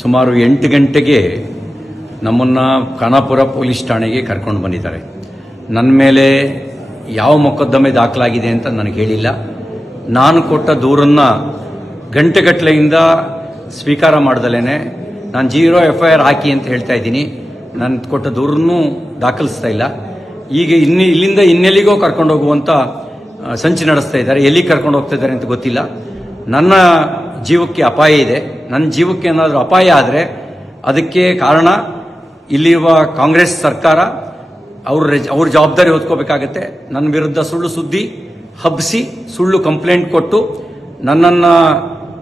ಸುಮಾರು 8 ಗಂಟೆಗೆ ನಮ್ಮನ್ನು ಖಾನಾಪುರ ಪೊಲೀಸ್ ಠಾಣೆಗೆ ಕರ್ಕೊಂಡು ಬಂದಿದ್ದಾರೆ. ನನ್ನ ಮೇಲೆ ಯಾವ ಮೊಕದ್ದಮೆ ದಾಖಲಾಗಿದೆ ಅಂತ ನನಗೆ ಹೇಳಿಲ್ಲ. ನಾನು ಕೊಟ್ಟ ದೂರನ್ನು ಗಂಟೆಗಟ್ಟಲೆಯಿಂದ ಸ್ವೀಕಾರ ಮಾಡ್ದಲೇ ನಾನು 0 FIR ಹಾಕಿ ಅಂತ ಹೇಳ್ತಾ ಇದ್ದೀನಿ. ನಾನು ಕೊಟ್ಟ ದೂರನ್ನು ದಾಖಲಿಸ್ತಾ ಇಲ್ಲ. ಈಗ ಇಲ್ಲಿಂದ ಇನ್ನೆಲ್ಲಿಗೋ ಕರ್ಕೊಂಡು ಹೋಗುವಂಥ ಸಂಚು ನಡೆಸ್ತಾ ಇದ್ದಾರೆ. ಎಲ್ಲಿಗೆ ಕರ್ಕೊಂಡು ಹೋಗ್ತಾ ಇದ್ದಾರೆ ಅಂತ ಗೊತ್ತಿಲ್ಲ. ನನ್ನ ಜೀವಕ್ಕೆ ಅಪಾಯ ಇದೆ. ನನ್ನ ಜೀವಕ್ಕೆ ಏನಾದರೂ ಅಪಾಯ ಆದರೆ ಅದಕ್ಕೆ ಕಾರಣ ಇಲ್ಲಿರುವ ಕಾಂಗ್ರೆಸ್ ಸರ್ಕಾರ. ಅವ್ರ ಜವಾಬ್ದಾರಿ ಹೊತ್ಕೋಬೇಕಾಗತ್ತೆ. ನನ್ನ ವಿರುದ್ಧ ಸುಳ್ಳು ಸುದ್ದಿ ಹಬ್ಬಿಸಿ ಸುಳ್ಳು ಕಂಪ್ಲೇಂಟ್ ಕೊಟ್ಟು ನನ್ನನ್ನು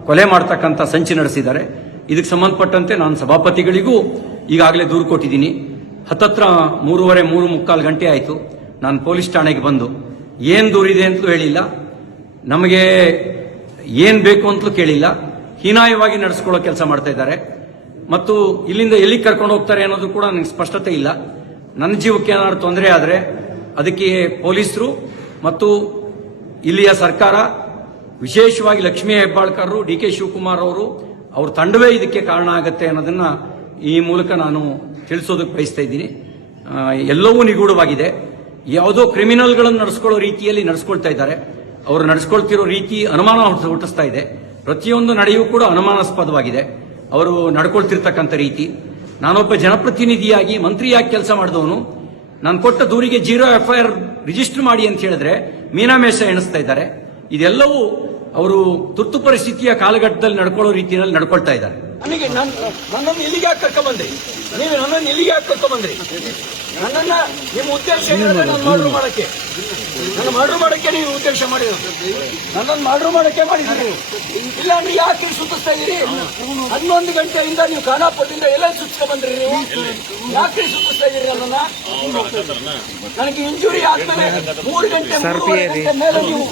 ಕೊಲೆ ಮಾಡ್ತಕ್ಕಂಥ ಸಂಚು ನಡೆಸಿದ್ದಾರೆ. ಇದಕ್ಕೆ ಸಂಬಂಧಪಟ್ಟಂತೆ ನಾನು ಸಭಾಪತಿಗಳಿಗೂ ಈಗಾಗಲೇ ದೂರು ಕೊಟ್ಟಿದ್ದೀನಿ. ಹತ್ತತ್ರ 3:45 ಗಂಟೆ ಆಯಿತು. ನಾನು ಪೊಲೀಸ್ ಠಾಣೆಗೆ ಬಂದು ಏನು ದೂರಿದೆ ಅಂತಲೂ ಹೇಳಿಲ್ಲ, ನಮಗೆ ಏನು ಬೇಕು ಅಂತಲೂ ಕೇಳಿಲ್ಲ. ಹೀನಾಯವಾಗಿ ನಡೆಸ್ಕೊಳ್ಳೋ ಕೆಲಸ ಮಾಡ್ತಾ ಇದ್ದಾರೆ. ಮತ್ತು ಇಲ್ಲಿಂದ ಎಲ್ಲಿಗೆ ಕರ್ಕೊಂಡು ಹೋಗ್ತಾರೆ ಅನ್ನೋದು ಕೂಡ ನನಗೆ ಸ್ಪಷ್ಟತೆ ಇಲ್ಲ. ನನ್ನ ಜೀವಕ್ಕೆ ಏನಾದ್ರು ತೊಂದರೆ ಆದರೆ ಅದಕ್ಕೆ ಪೊಲೀಸರು ಮತ್ತು ಇಲ್ಲಿಯ ಸರ್ಕಾರ, ವಿಶೇಷವಾಗಿ ಲಕ್ಷ್ಮೀ ಹೆಬ್ಬಾಳ್ಕರ್, DK ಶಿವಕುಮಾರ್ ಅವ್ರ ತಂಡವೇ ಇದಕ್ಕೆ ಕಾರಣ ಆಗುತ್ತೆ ಅನ್ನೋದನ್ನ ಈ ಮೂಲಕ ನಾನು ತಿಳಿಸೋದಕ್ಕೆ ಬಯಸ್ತಾ ಇದ್ದೀನಿ. ಎಲ್ಲವೂ ನಿಗೂಢವಾಗಿದೆ. ಯಾವುದೋ ಕ್ರಿಮಿನಲ್ಗಳನ್ನು ನಡೆಸ್ಕೊಳ್ಳೋ ರೀತಿಯಲ್ಲಿ ನಡೆಸ್ಕೊಳ್ತಾ ಇದ್ದಾರೆ. ಅವರು ನಡೆಸ್ಕೊಳ್ತಿರೋ ರೀತಿ ಅನುಮಾನ ಹುಟ್ಟಿಸ್ತಾ ಇದೆ. ಪ್ರತಿಯೊಂದು ನಡೆಯೂ ಕೂಡ ಅನುಮಾನಾಸ್ಪದವಾಗಿದೆ ಅವರು ನಡ್ಕೊಳ್ತಿರ್ತಕ್ಕಂಥ ರೀತಿ. ನಾನೊಬ್ಬ ಜನಪ್ರತಿನಿಧಿಯಾಗಿ ಮಂತ್ರಿಯಾಗಿ ಕೆಲಸ ಮಾಡಿದವನು. ನಾನು ಕೊಟ್ಟ ದೂರಿಗೆ 0 FIR ರಿಜಿಸ್ಟರ್ ಮಾಡಿ ಅಂತ ಹೇಳಿದ್ರೆ ಮೀನಾಮೇಷ ಎಣಿಸ್ತಾ ಇದ್ದಾರೆ. ಇದೆಲ್ಲವೂ ಅವರು ತುರ್ತು ಪರಿಸ್ಥಿತಿಯ ಕಾಲಘಟ್ಟದಲ್ಲಿ ನಡ್ಕೊಳ್ಳೋ ರೀತಿಯಲ್ಲಿ ನಡ್ಕೊಳ್ತಾ ಇದ್ದಾರೆ. ನನಗೆ ನನ್ನನ್ನು ಇಲ್ಲಿಗೆ ಯಾಕೆ ಕರ್ಕೊಂಡ್ಬಂದ್ರಿ? ನೀವು ನನ್ನನ್ನು ಇಲ್ಲಿಗೆ ಯಾಕೆ ಕರ್ಕೊಂಡ್ಬಂದ್ರಿ? ನನ್ನನ್ನ ನಿಮ್ಮ ಉದ್ದೇಶ ನನ್ನ ಮರ್ಡರ್ ಮಾಡಕ್ಕೆ, ನನ್ನ ಮರ್ಡರ್ ಮಾಡಕ್ಕೆ ನೀವು ಉದ್ದೇಶ ಮಾಡಿರೋದು. ನನ್ನನ್ನು ಮರ್ಡರ್ ಮಾಡಕ್ಕೆ ಮಾಡಿದ್ರಿ. ಇಲ್ಲ ಅಂದ್ರೆ ಯಾಕೆ ಸುತ್ತಿಸ್ತಾ ಇದ್ದೀರಿ? 11 ಗಂಟೆಯಿಂದ ನೀವು ಖಾನಾಪುರದಿಂದ ಎಲ್ಲ ಸುತ್ತಿಸ್ಕೊಂಡ್ ಬಂದ್ರಿ. ನೀವು ಯಾಕೆ ಸುತ್ತಿಸ್ತಾ ಇದ್ದೀರಿ ನನ್ನನ್ನ? ನನಗೆ ಇಂಜುರಿ ಆದ್ಮೇಲೆ 3 ಗಂಟೆ ಮೇಲೆ ನೀವು